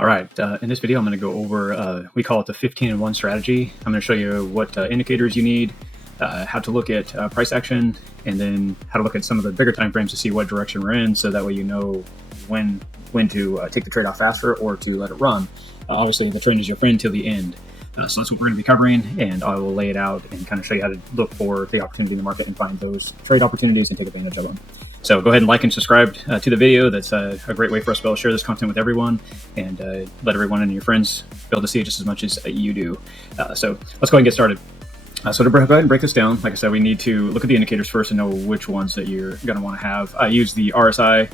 All right, in this video, I'm going to go over, we call it the 15-in-1 strategy. I'm going to show you what indicators you need, how to look at price action, and then how to look at some of the bigger time frames to see what direction we're in, so that way you know when to take the trade off faster or to let it run. Obviously, the trend is your friend till the end. So that's what we're going to be covering, and I will lay it out and kind of show you how to look for the opportunity in the market and find those trade opportunities and take advantage of them. So go ahead and like and subscribe to the video. That's a great way for us to be able to share this content with everyone and let everyone and your friends be able to see it just as much as you do. So let's go ahead and get started. So to go ahead and break this down, like I said, we need to look at the indicators first and know which ones that you're going to want to have. I use the RSI,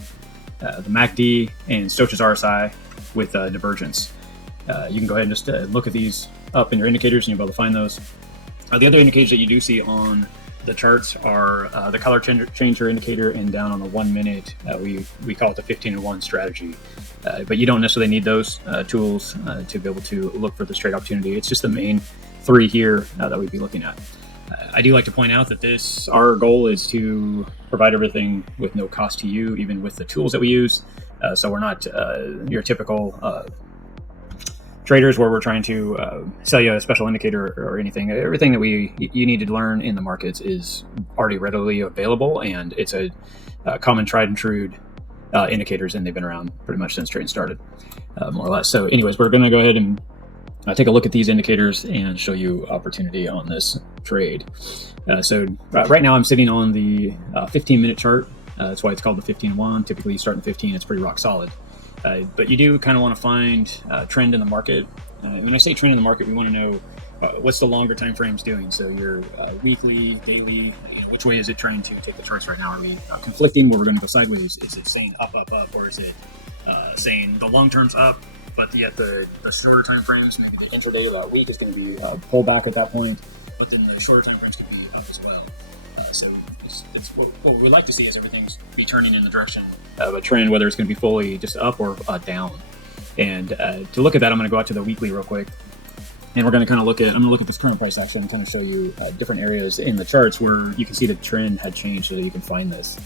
the MACD, and Stochastics RSI with Divergence. You can go ahead and just look at these up in your indicators and you'll be able to find those. The other indicators that you do see on the charts are the color changer indicator, and down on the 1 minute, we call it the 15-in-1 strategy. But you don't necessarily need those tools to be able to look for this trade opportunity. It's just the main three here that we'd be looking at. I do like to point out that our goal is to provide everything with no cost to you, even with the tools that we use. So we're not your typical traders where we're trying to sell you a special indicator or anything. Everything that you need to learn in the markets is already readily available, and it's a common tried and true indicators, and they've been around pretty much since trading started, more or less. So anyways, we're going to go ahead and take a look at these indicators and show you opportunity on this trade. So right now I'm sitting on the 15-minute chart. That's why it's called the 15-in-1. Typically you start in 15, it's pretty rock solid. But you do kind of want to find a trend in the market. When I say trend in the market, we want to know what's the longer time frames doing. So your weekly, daily, which way is it trying to take the charts right now? Are we conflicting where we're going to go sideways? Is it saying up, up, up, or is it saying the long term's up, but yet the shorter time frames, maybe the intraday of that week is going to be pull back at that point, but then the shorter time frames can be up as well. So it's what we'd like to see is everything's be turning in the direction of a trend, whether it's going to be fully just up or down. And to look at that, I'm going to go out to the weekly real quick, and we're going to kind of look at this current price action and kind of show you different areas in the charts where you can see the trend had changed, so that you can find this.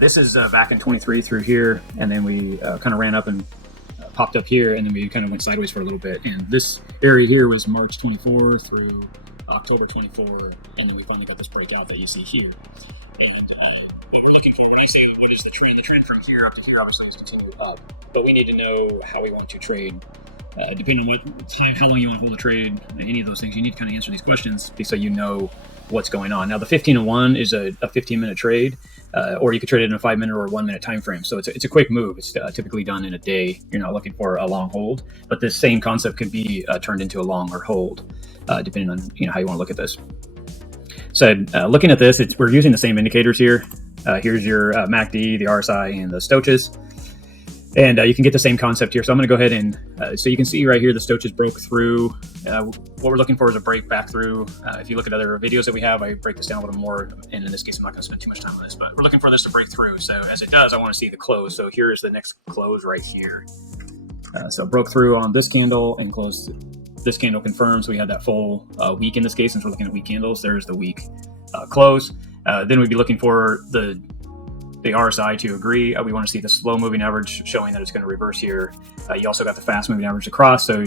This is back in 23 through here, and then we kind of ran up and popped up here, and then we kind of went sideways for a little bit. And this area here was March 24 through October 24, and then we finally got this breakout that you see here. And we were looking for, when I say what is the trend? The trend from here up to here obviously is continuing up, but we need to know how we want to trade. Depending on how long you want to hold a trade, any of those things, you need to kind of answer these questions so you know what's going on. Now, the 15-in-1 is a 15-minute trade, or you could trade it in a 5-minute or 1 minute time frame. So it's a quick move. It's typically done in a day. You're not looking for a long hold, but this same concept could be turned into a longer hold, depending on how you want to look at this. So looking at this, we're using the same indicators here. Here's your MACD, the RSI, and the Stochastics. And you can get the same concept here. So I'm going to go ahead and, so you can see right here, the Stochastics broke through. What we're looking for is a break back through. If you look at other videos that we have, I break this down a little more. And in this case, I'm not going to spend too much time on this, but we're looking for this to break through. So as it does, I want to see the close. So here's the next close right here. So broke through on this candle and closed. This candle confirms we had that full week in this case, since we're looking at week candles. There's the week close. Then we'd be looking for the RSI to agree. We want to see the slow moving average showing that it's going to reverse here. You also got the fast moving average across, so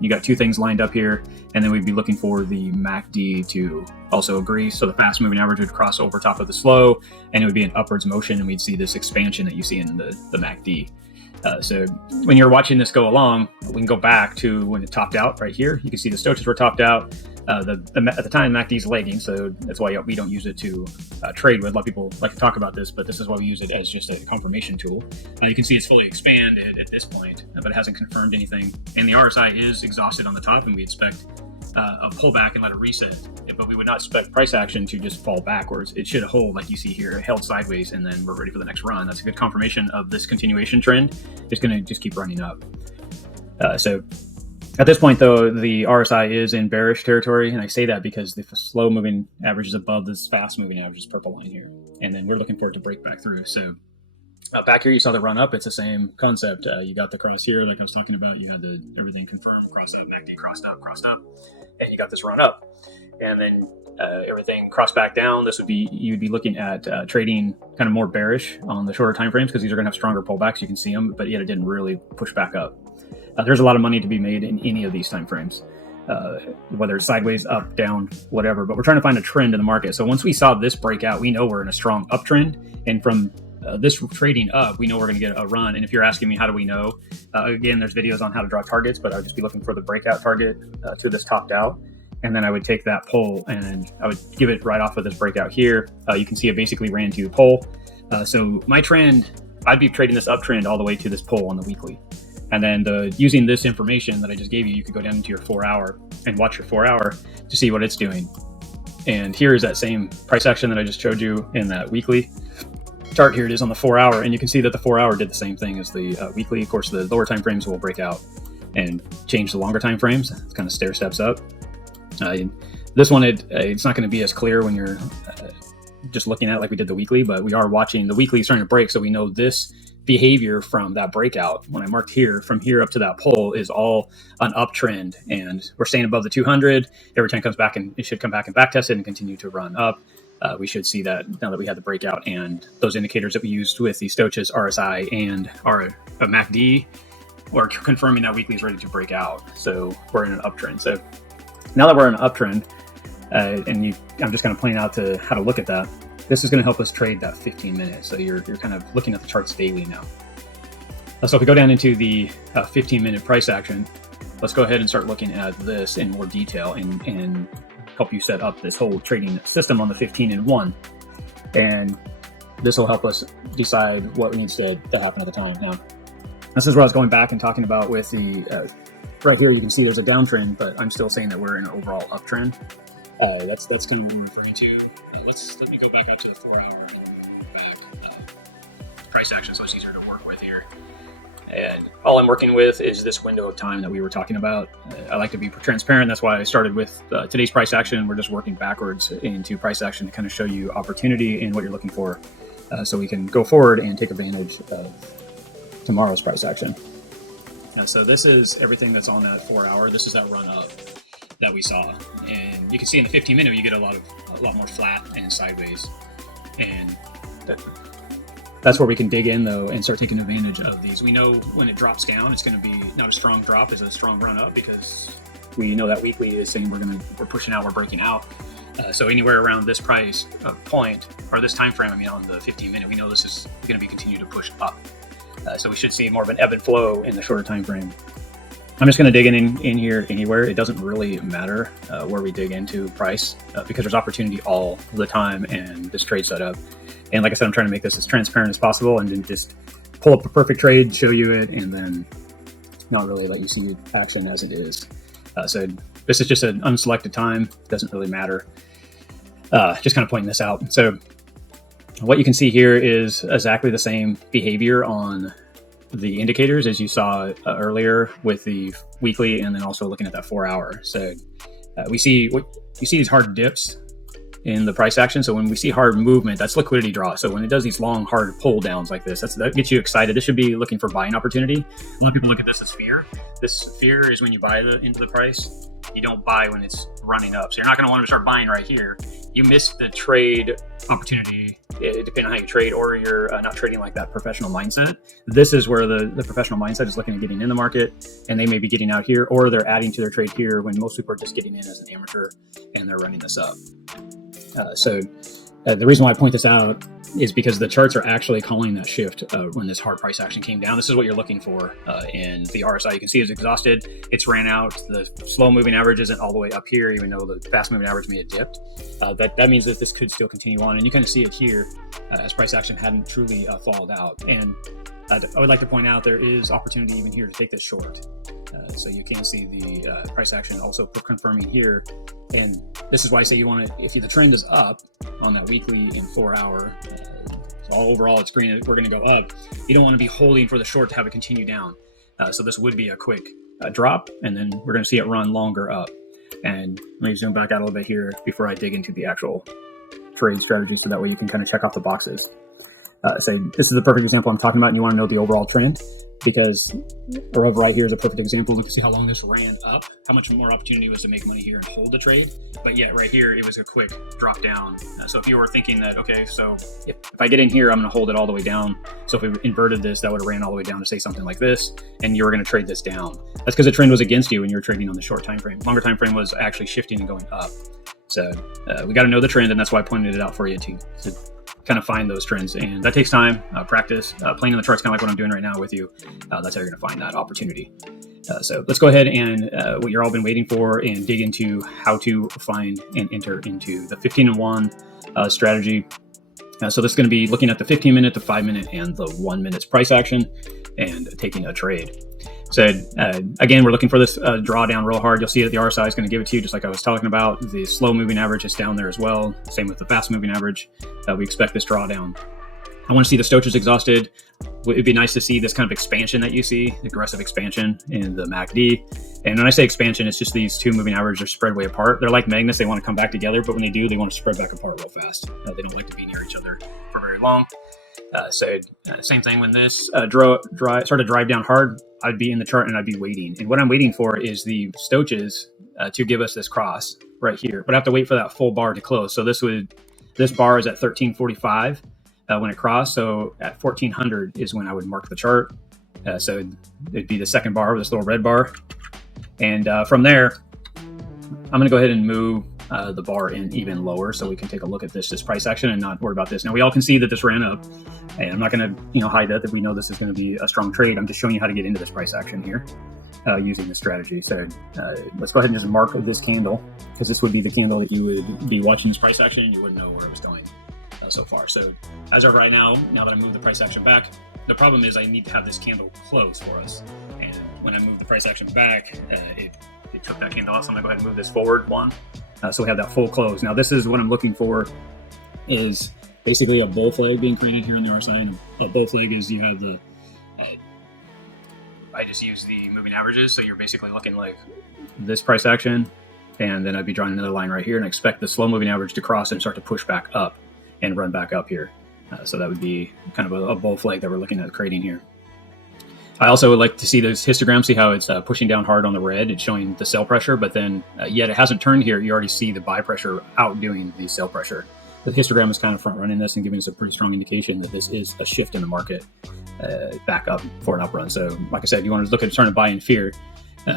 you got two things lined up here. And then we'd be looking for the MACD to also agree. So the fast moving average would cross over top of the slow, and it would be an upwards motion, and we'd see this expansion that you see in the MACD. So when you're watching this go along, we can go back to when it topped out right here. You can see the Stochastics were topped out. At the time, MACD is lagging, so that's why we don't use it to trade with. A lot of people like to talk about this, but this is why we use it as just a confirmation tool. You can see it's fully expanded at this point, but it hasn't confirmed anything. And the RSI is exhausted on the top, and we expect a pullback and let it reset. But we would not expect price action to just fall backwards. It should hold like you see here, held sideways, and then we're ready for the next run. That's a good confirmation of this continuation trend. It's going to just keep running up. So at this point, though, the RSI is in bearish territory, and I say that because the slow moving average is above this fast moving average, this purple line here, and then we're looking for it to break back through. So back here, you saw the run up. It's the same concept. You got the cross here, like I was talking about. You had everything confirmed, cross up, MACD crossed up, and you got this run up. And then everything crossed back down, this would be, you'd be looking at trading kind of more bearish on the shorter time frames, because these are going to have stronger pullbacks. You can see them, but yet it didn't really push back up. There's a lot of money to be made in any of these time frames, whether it's sideways, up, down, whatever. But we're trying to find a trend in the market. So once we saw this breakout, we know we're in a strong uptrend, and from this trading up, we know we're going to get a run. And if you're asking me how do we know, again, there's videos on how to draw targets, but I would just be looking for the breakout target to this topped out. And then I would take that pull and I would give it right off of this breakout here. You can see it basically ran to pull. So my trend, I'd be trading this uptrend all the way to this pull on the weekly. And then using this information that I just gave you, you could go down into your 4 hour and watch your 4 hour to see what it's doing. And here's that same price action that I just showed you in that weekly chart. Here it is on the 4 hour, and you can see that the 4 hour did the same thing as the weekly. Of course, the lower time frames will break out and change the longer time frames. It kind of stair steps up. This one, it's not going to be as clear when you're just looking at it like we did the weekly, but we are watching the weekly starting to break, so we know this behavior from that breakout, when I marked here, from here up to that pull, is all an uptrend, and we're staying above the 200. Every time it comes back, and it should come back and back test it and continue to run up. We should see that now that we had the breakout, and those indicators that we used with the Stochastics RSI and our MACD are confirming that weekly is ready to break out. So we're in an uptrend. So now that we're in an uptrend, I'm just kind of pointing out to how to look at that. This is going to help us trade that 15 minutes. So you're kind of looking at the charts daily now. So if we go down into the 15-minute price action, let's go ahead and start looking at this in more detail and help you set up this whole trading system on the 15 and 1. And this will help us decide what needs to happen at the time. Now, this is what I was going back and talking about with the, right here you can see there's a downtrend, but I'm still saying that we're in an overall uptrend. That's kind of what we're referring to. Let me go back out to the 4 hour back. Price action, so it's easier to work with here. And all I'm working with is this window of time that we were talking about. I like to be transparent. That's why I started with today's price action. We're just working backwards into price action to kind of show you opportunity and what you're looking for, so we can go forward and take advantage of tomorrow's price action. So this is everything that's on that 4 hour. This is that run up that we saw, and you can see in the 15 minute you get a lot more flat and sideways, and that's where we can dig in though and start taking advantage of these. We know when it drops down, it's going to be not a strong drop, it's a strong run up, because we know that weekly is saying we're pushing out, we're breaking out. So anywhere around this price point, or this time frame, on the 15 minute, we know this is going to be continue to push up. So we should see more of an ebb and flow in the shorter time frame. I'm just going to dig in here anywhere. It doesn't really matter where we dig into price, because there's opportunity all the time in this trade setup. And like I said, I'm trying to make this as transparent as possible, and then just pull up a perfect trade, show you it, and then not really let you see action as it is. So this is just an unselected time. Doesn't really matter. Just kind of pointing this out. So what you can see here is exactly the same behavior on the indicators as you saw earlier with the weekly, and then also looking at that 4 hour. So you see these hard dips in the price action. So when we see hard movement, that's liquidity draw. So when it does these long, hard pull downs like this, that gets you excited. This should be looking for buying opportunity. A lot of people look at this as fear. This fear is when you buy into the price. You don't buy when it's running up. So you're not going to want to start buying right here. You miss the trade opportunity, depending on how you trade, or you're not trading like that professional mindset. This is where the professional mindset is looking at getting in the market, and they may be getting out here, or they're adding to their trade here, when most people are just getting in as an amateur and they're running this up. The reason why I point this out is because the charts are actually calling that shift when this hard price action came down. This is what you're looking for in the RSI. You can see it's exhausted. It's ran out. The slow moving average isn't all the way up here, even though the fast moving average may have dipped. That means that this could still continue on. And you kind of see it here as price action hadn't truly fallen out. And I would like to point out there is opportunity even here to take this short. So you can see the price action also confirming here. And this is why I say you want to, if the trend is up on that weekly and 4 hour, so all overall it's green, we're going to go up. You don't want to be holding for the short to have it continue down. So this would be a quick drop, and then we're going to see it run longer up. And let me zoom back out a little bit here before I dig into the actual trade strategy, so that way you can kind of check off the boxes. So this is the perfect example I'm talking about, and you want to know the overall trend, because right here is a perfect example. Look, see how long this ran up, how much more opportunity was to make money here and hold the trade. But yet right here, it was a quick drop down. So if you were thinking that, okay, so if I get in here, I'm going to hold it all the way down. So if we inverted this, that would have ran all the way down to say something like this, and you were going to trade this down. That's because the trend was against you and you were trading on the short time frame. Longer time frame was actually shifting and going up. So we got to know the trend, and that's why I pointed it out for you to kind of find those trends, and that takes time, practice. Playing in the charts, kind of like what I'm doing right now with you. That's how you're going to find that opportunity. So let's go ahead and what you're all been waiting for, and dig into how to find and enter into the 15-1 strategy. So this is going to be looking at the 15-minute, the 5-minute, and the 1 minute's price action, and taking a trade. So again, we're looking for this drawdown real hard. You'll see it. The RSI is going to give it to you, just like I was talking about. The slow moving average is down there as well. Same with the fast moving average. We expect this drawdown. I want to see the Stochastics exhausted. It'd be nice to see this kind of expansion that you see, aggressive expansion in the MACD. And when I say expansion, it's just these two moving averages are spread way apart. They're like magnets. They want to come back together, but when they do, they want to spread back apart real fast. They don't like to be near each other for very long. Same thing when this started to drive down hard, I'd be in the chart and I'd be waiting. And what I'm waiting for is the Stochastics to give us this cross right here. But I have to wait for that full bar to close. So this bar is at 1345 when it crossed. So at 1400 is when I would mark the chart. So it'd be the second bar, this little red bar. And from there, I'm going to go ahead and move the bar in even lower so we can take a look at this price action and not worry about this. Now we all can see that this ran up, and I'm not going to hide that we know this is going to be a strong trade. I'm just showing you how to get into this price action here using this strategy. So let's go ahead and just mark this candle, because this would be the candle that you would be watching this price action and you wouldn't know where it was going so far. So as of right now that I move the price action back, the problem is I need to have this candle close for us. And when I move the price action back, it took that candle out. So I'm going to go ahead and move this forward one. So we have that full close. Now this is what I'm looking for, is basically a bull flag being created here on the RSI. And a bull flag is, you have the, I just use the moving averages. So you're basically looking like this price action, and then I'd be drawing another line right here, and I expect the slow moving average to cross and start to push back up and run back up here. So that would be kind of a bull flag that we're looking at creating here. I also would like to see this histogram, see how it's pushing down hard on the red. It's showing the sell pressure, but then yet it hasn't turned here. You already see the buy pressure outdoing the sell pressure. The histogram is kind of front running this and giving us a pretty strong indication that this is a shift in the market back up for an up run. So like I said, you want to look at starting to buy in fear.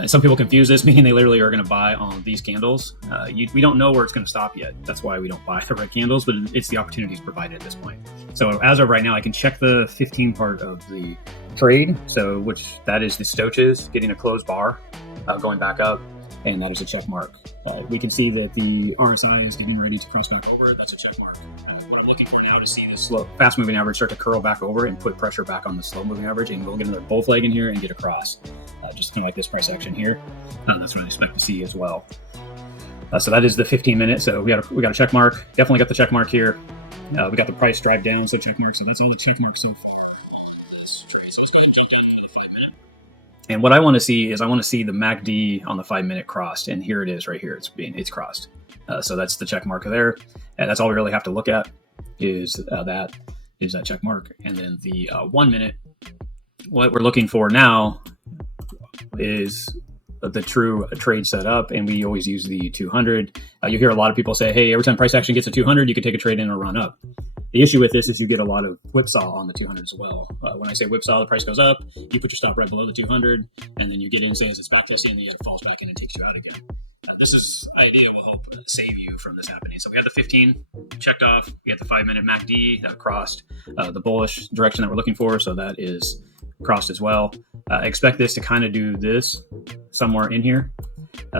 Some people confuse this, meaning they literally are going to buy on these candles. We don't know where it's going to stop yet. That's why we don't buy the red candles, but it's the opportunities provided at this point. So as of right now, I can check the 15 part of the trade. So which that is the Stochastics getting a closed bar, going back up, and that is a check mark. We can see that the RSI is getting ready to cross back over. That's a check mark. What I'm looking for now to see this fast moving average start to curl back over and put pressure back on the slow moving average, and we'll get another bull flag in here and get across, just kind of like this price action here. That's what I expect to see as well. So that is the 15 minute. So we got a check mark. Definitely got the check mark here. We got the price drive down, so check mark. So that's all the check marks so far. And what I want to see is the MACD on the 5 minute crossed, and here it is right here. It's crossed. So that's the check mark there. And that's all we really have to look at is that check mark. And then the 1 minute, what we're looking for now is the true trade setup, and we always use the 200. You hear a lot of people say, hey, every time price action gets to 200, you can take a trade in or run up. The issue with this is you get a lot of whipsaw on the 200 as well. When I say whipsaw, the price goes up, you put your stop right below the 200, and then you get in, say as it's back closing, and yet it falls back in and takes you out again. This idea will help save you from this happening. So we have the 15 checked off. We have the 5 minute MACD that crossed the bullish direction that we're looking for. So that is crossed as well. I expect this to kind of do this somewhere in here.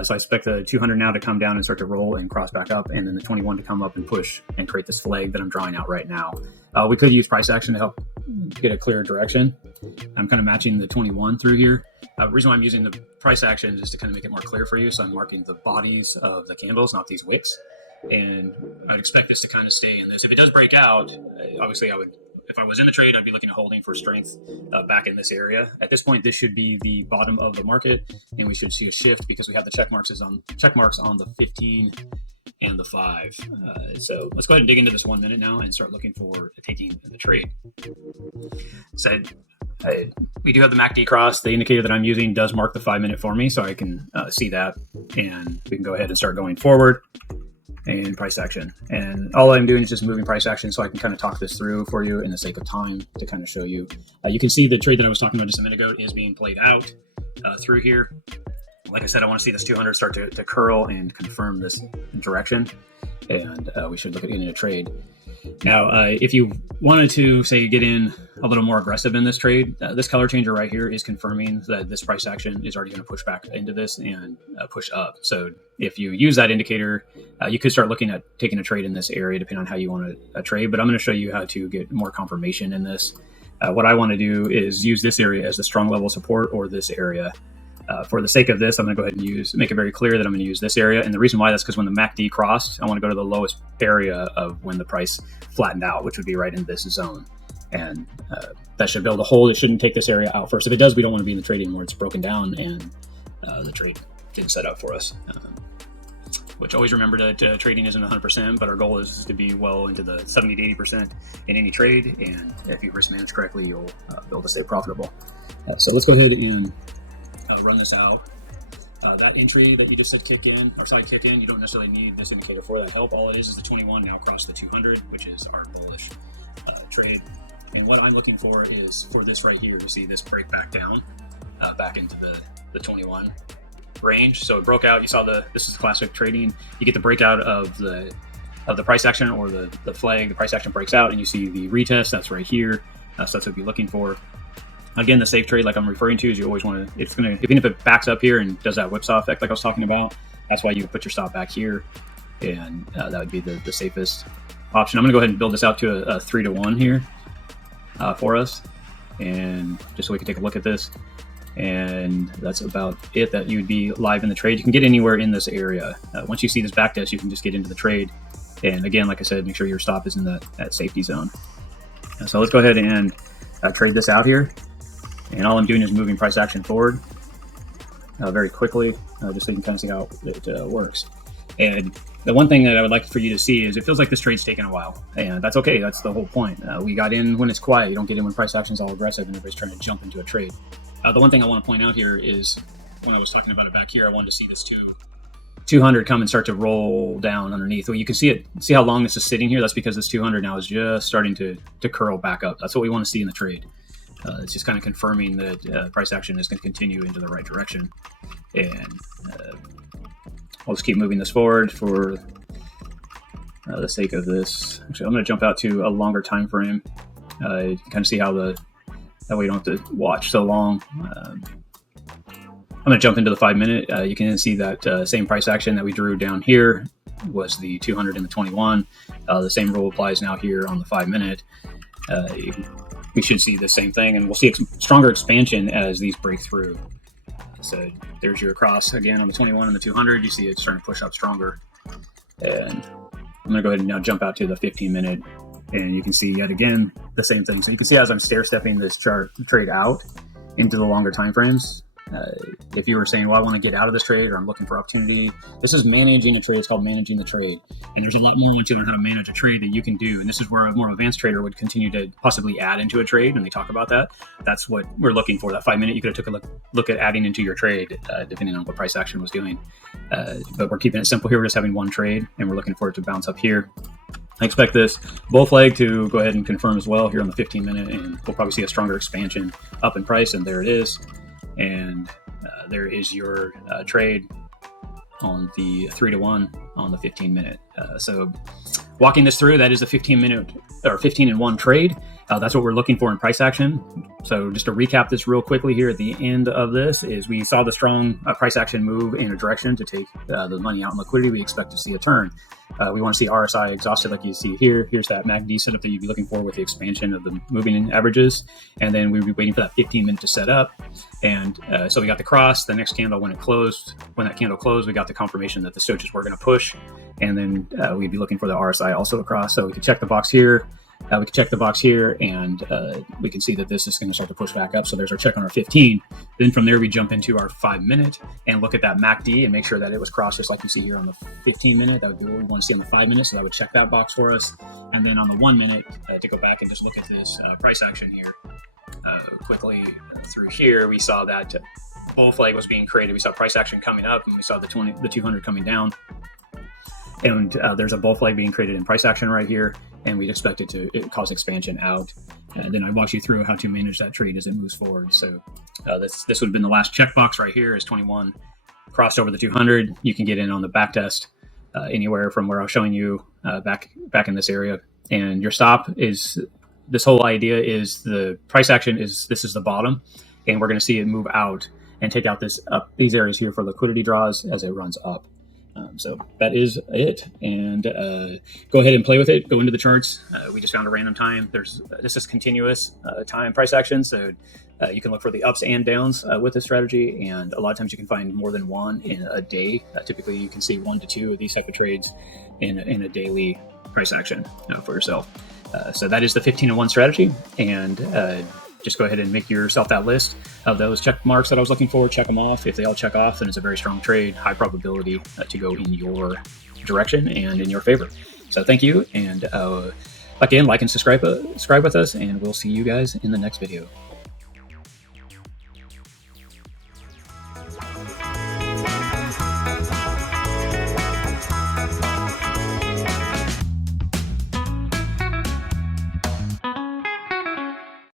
So I expect the 200 now to come down and start to roll and cross back up, and then the 21 to come up and push and create this flag that I'm drawing out right now. We could use price action to help get a clearer direction. I'm kind of matching the 21 through here. The reason why I'm using the price action is just to kind of make it more clear for you. So I'm marking the bodies of the candles, not these wicks. And I'd expect this to kind of stay in this. If it does break out, obviously if I was in the trade, I'd be looking at holding for strength back in this area. At this point, this should be the bottom of the market, and we should see a shift because we have the check marks on the 15 and the 5. So let's go ahead and dig into this 1 minute now and start looking for taking the trade. So we do have the MACD cross. The indicator that I'm using does mark the 5 minute for me, so I can see that, and we can go ahead and start going forward and price action. And all I'm doing is just moving price action, so I can kind of talk this through for you in the sake of time to kind of show you. You can see the trade that I was talking about just a minute ago is being played out through here. Like I said, I want to see this 200 start to curl and confirm this direction, and we should look at getting a trade. Now, if you wanted to, say, get in a little more aggressive in this trade, this color changer right here is confirming that this price action is already going to push back into this and push up. So if you use that indicator, you could start looking at taking a trade in this area, depending on how you want to trade. But I'm going to show you how to get more confirmation in this. What I want to do is use this area as the strong level of support, or this area. For the sake of this, I'm going to go ahead and make it very clear that I'm going to use this area. And the reason why that's because when the MACD crossed, I want to go to the lowest area of when the price flattened out, which would be right in this zone. And that should be able to hold. It shouldn't take this area out first. If it does, we don't want to be in the trade anymore. It's broken down, and the trade didn't set up for us. Which, always remember that trading isn't 100%, but our goal is to be well into the 70 to 80% in any trade. And if you risk manage correctly, you'll be able to stay profitable. So let's go ahead and run this out. That entry that you just said kick in, you don't necessarily need this indicator for that help. All it is the 21 now across the 200, which is our bullish trade. And what I'm looking for is for this right here to see this break back down, back into the 21 range. So it broke out. You saw this is classic trading. You get the breakout of the price action, or the flag. The price action breaks out, and you see the retest. That's right here. So that's what you're looking for. Again, the safe trade, like I'm referring to, is you always want to, even if it backs up here and does that whipsaw effect like I was talking about, that's why you put your stop back here, and that would be the safest option. I'm going to go ahead and build this out to a 3-to-1 here for us, and just so we can take a look at this. And that's about it, that you would be live in the trade. You can get anywhere in this area. Once you see this backtest, you can just get into the trade. And again, like I said, make sure your stop is in that safety zone. So let's go ahead and trade this out here. And all I'm doing is moving price action forward very quickly, just so you can kind of see how it works. And the one thing that I would like for you to see is it feels like this trade's taken a while, and that's okay. That's the whole point. We got in when it's quiet. You don't get in when price action's all aggressive and everybody's trying to jump into a trade. The one thing I want to point out here is when I was talking about it back here, I wanted to see this 200 come and start to roll down underneath. Well, you can see how long this is sitting here. That's because this 200 now is just starting to curl back up. That's what we want to see in the trade. It's just kind of confirming that price action is going to continue into the right direction. And I'll just keep moving this forward for the sake of this. Actually, I'm going to jump out to a longer time frame. You can kind of see how that way you don't have to watch so long. I'm going to jump into the 5 minute. You can see that same price action that we drew down here was the 200 and the 21. The same rule applies now here on the 5 minute. We should see the same thing, and we'll see stronger expansion as these break through. So there's your cross again on the 21 and the 200. You see it's starting to push up stronger. And I'm going to go ahead and now jump out to the 15 minute, and you can see yet again the same thing. So you can see as I'm stair stepping this trade out into the longer time frames. If you were saying, well, I want to get out of this trade, or I'm looking for opportunity, this is managing a trade. It's called managing the trade. And there's a lot more once you learn how to manage a trade that you can do. And this is where a more advanced trader would continue to possibly add into a trade. And they talk about that. That's what we're looking for. That 5 minute, you could have took a look at adding into your trade, depending on what price action was doing. But we're keeping it simple here. We're just having one trade, and we're looking for it to bounce up here. I expect this bull flag to go ahead and confirm as well here on the 15 minute, and we'll probably see a stronger expansion up in price. And there it is. And there is your trade on the 3-to-1 on the 15 minute. So walking this through, that is a 15 minute or 15-in-1 trade. That's what we're looking for in price action. So just to recap this real quickly here at the end of this is we saw the strong price action move in a direction to take the money out in liquidity. We expect to see a turn. We want to see RSI exhausted like you see here. Here's that MACD setup that you'd be looking for with the expansion of the moving averages. And then we'd be waiting for that 15 minute to set up. And so we got the cross, the next candle when it closed. When that candle closed, we got the confirmation that the Stochastics were going to push. And then we'd be looking for the RSI also to cross. So we could check the box here. We can check the box here, and we can see that this is going to start to push back up. So there's our check on our 15. Then from there, we jump into our 5 minute and look at that MACD and make sure that it was crossed just like you see here on the 15 minute. That would be what we want to see on the 5 minutes. So that would check that box for us. And then on the 1 minute, to go back and just look at this price action here quickly through here, we saw that bull flag was being created. We saw price action coming up, and we saw the 200 coming down. And there's a bull flag being created in price action right here, and we'd expect it to cause expansion out. And then I walk you through how to manage that trade as it moves forward. So this would have been the last checkbox right here, is 21 crossed over the 200. You can get in on the back test anywhere from where I was showing you back in this area. And your stop is, this whole idea is the price action is, this is the bottom, and we're going to see it move out and take out these areas here for liquidity draws as it runs up. So that is it, and go ahead and play with it. Go into the charts. We just found a random time. This is continuous time price action, so you can look for the ups and downs with this strategy, and a lot of times you can find more than one in a day. Typically, you can see 1 to 2 of these type of trades in a daily price action for yourself. So that is the 15-1 strategy, and just go ahead and make yourself that list of those check marks that I was looking for. Check them off. If they all check off, then it's a very strong trade, high probability to go in your direction and in your favor. So thank you. And again, like and subscribe with us, and we'll see you guys in the next video.